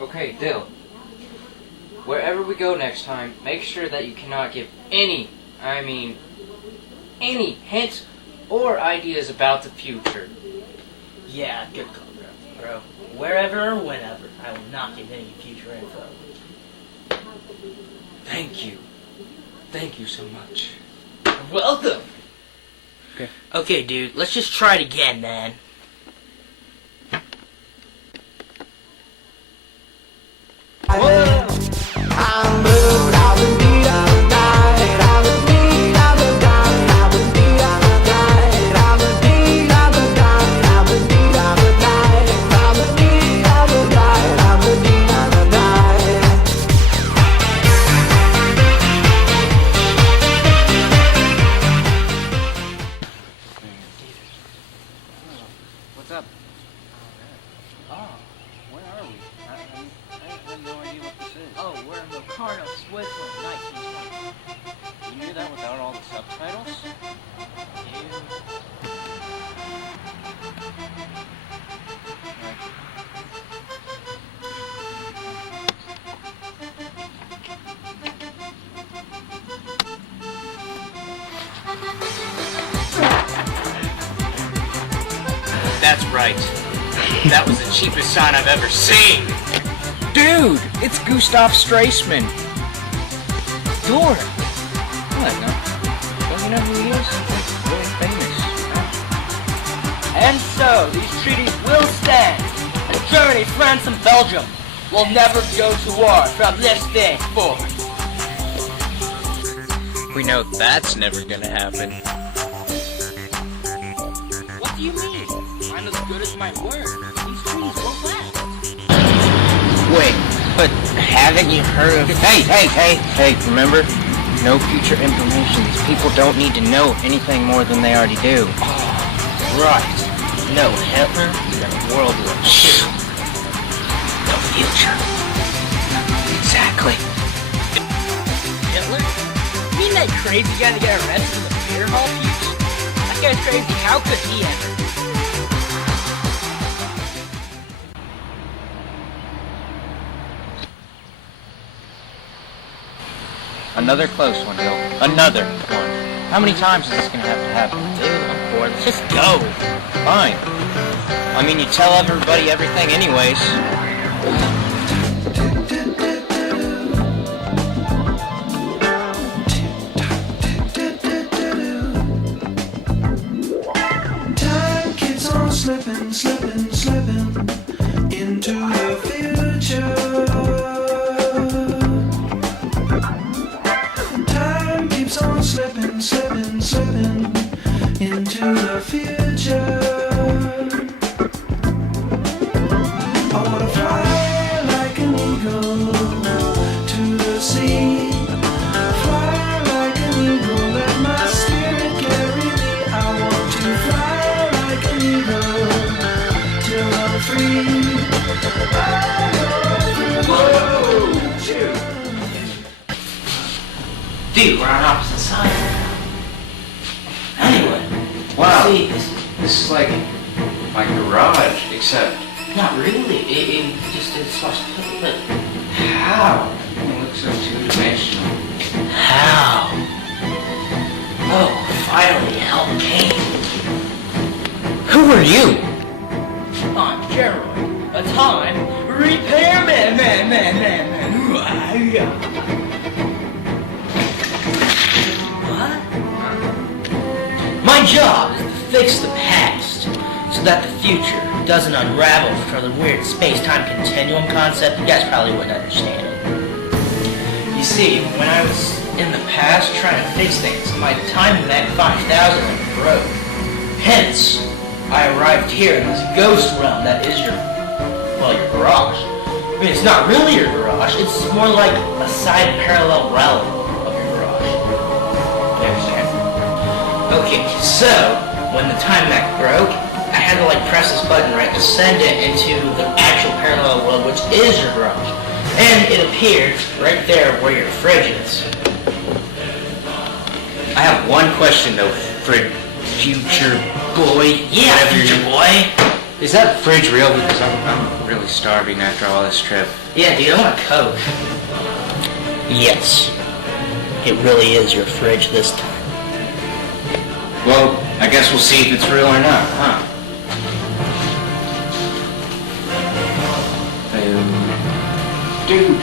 Okay, Dill. Wherever we go next time, make sure that you cannot give any hints or ideas about the future. Yeah, good call, bro. Wherever or whenever, I will not give any future info. Thank you. Thank you so much. You're welcome. Okay. Okay, dude, let's just try it again, man. What's up? Oh, where are we? I have no idea what this is. Oh, we're in Locarno, Switzerland, 1920. You knew that without all the subtitles? That's right. That was the cheapest sign I've ever seen. Dude, it's Gustav Stresemann. Dora. What? No? Don't you know who he is? He's really famous. And so, these treaties will stand. And Germany, France, and Belgium will never go to war from this day forward. We know that's never gonna happen. What do you mean? I'm as good as my word. These treaties won't last. Wait, but haven't you heard of... Hey, remember? No future information. These people don't need to know anything more than they already do. Oh, right. No Hitler, no World War II. No future. Exactly. Hitler? You mean that crazy guy that got arrested in the beer hall, Peach? That guy's crazy. How could he ever? Another close one, Bill. Another one. How many times is this gonna have to happen? Dude, I'm bored. Let's just go. Fine. I mean, you tell everybody everything anyways. Time keeps on slipping into the future. Time keeps on slipping into the future. I wanna fly like an eagle to the sea. Fly like an eagle, let my spirit carry me. I want to fly like an eagle till I'm free. Whoa! Shoot! Dude, we're on opposite sides. Anyway. Wow. See, This is like my garage, except not really. It just is so split. how? It looks so two-dimensional. How? Oh, finally, help came. Who are you? I'm Jeroid, a time repairman, What? My job is to fix the past, so that the future doesn't unravel from the weird space-time continuum concept. You guys probably wouldn't understand it. You see, when I was in the past trying to fix things, my time mech 5000 broke. Hence, I arrived here in this ghost realm that is your garage. I mean, it's not really your garage, it's more like a side parallel realm of your garage. You understand? Okay, so, when the time mech broke, I had to press this button, right, to send it into the actual parallel world, which is your garage. And it appeared right there where your fridge is. I have one question though, for future boy. Yeah, future boy. Is that fridge real? Because I'm really starving after all this trip. Yeah, dude, I want a Coke. Yes. It really is your fridge this time. Well, I guess we'll see if it's real or not, huh? Dude.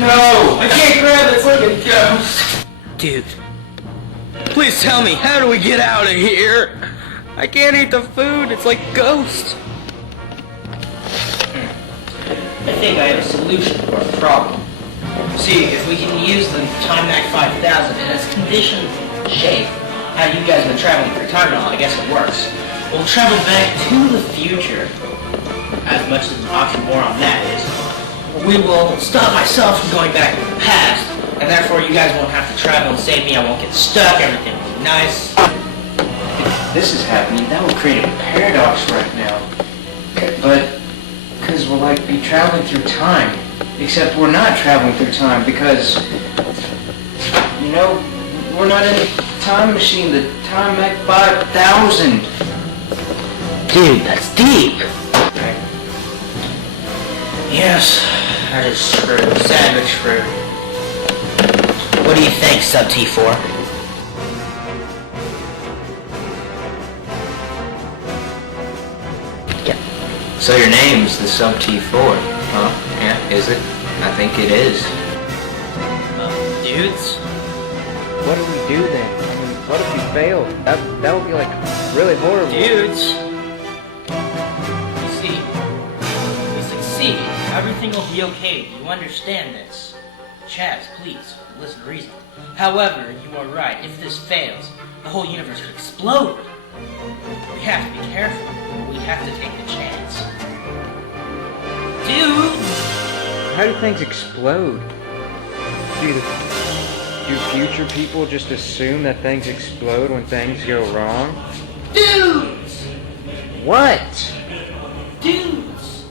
No! I can't grab it, it's like a ghost! Dude. Please tell me, how do we get out of here? I can't eat the food, it's like ghosts. I think I have a solution for our problem. See, if we can use the Time-Mac 5000 in its conditioned shape, how you guys have been traveling through time and all, I guess it works. We'll travel back to the future, as much as an oxymoron that is. We will stop myself from going back to the past, and therefore you guys won't have to travel and save me, I won't get stuck, everything will be nice. If this is happening, that will create a paradox right now. But, because we'll like be traveling through time. Except we're not traveling through time because, you know, we're not in the time machine, the Time-Mac 5000. Dude, that's deep. Yes, that is true. Savage fruit. What do you think, Sub T4? Yeah. So your name's the Sub T4, huh? Yeah, is it? I think it is. Dudes? What do we do then? I mean, what if we fail? That would be like really horrible. Dudes? You see, we succeed. Everything will be okay. You understand this? Chaz, please, listen to reason. However, you are right. If this fails, the whole universe could explode. We have to be careful. We have to take the chance. Dudes! How do things explode? Do future people just assume that things explode when things go wrong? Dudes! What? Dudes!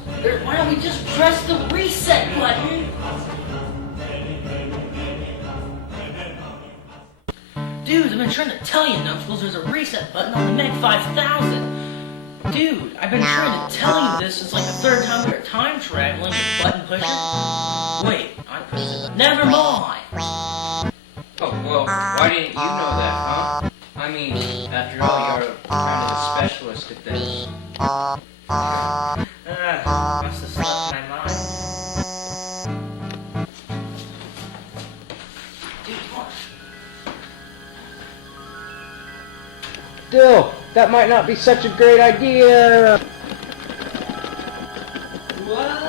Why don't we just press the reset button? Dudes, I've been trying to tell you, Numbskulls, there's a reset button on the Meg 5000. Dude, I've been trying to tell you this since like the third time we were time traveling with button pusher. Wait, I pushed it, but never mind. Oh, well, why didn't you know that, huh? I mean, after all, you're kind of a specialist at this. Must have slipped my mind. Dude, come on. Still, that might not be such a great idea. What?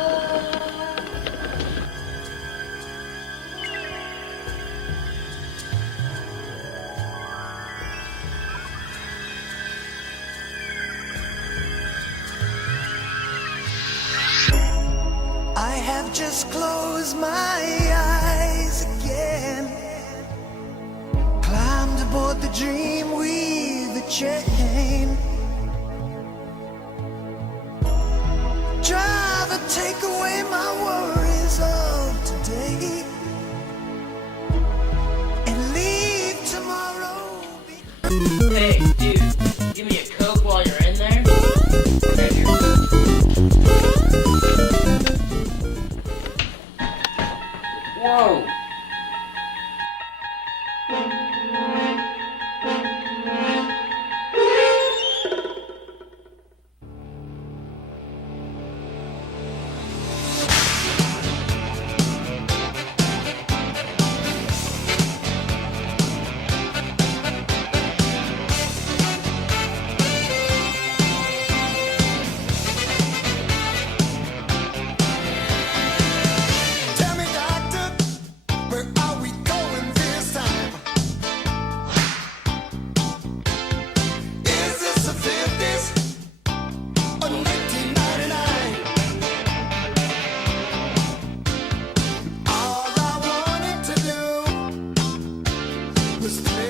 I have just closed my eyes again. Climbed aboard the dream with a chain. Driver, take away my worries of today and leave tomorrow. Hey, dude, give me a Coke while you're in there. Right here. Whoa! Tell me, doctor, where are we going this time? Is this the 50s or 1999? All I wanted to do was play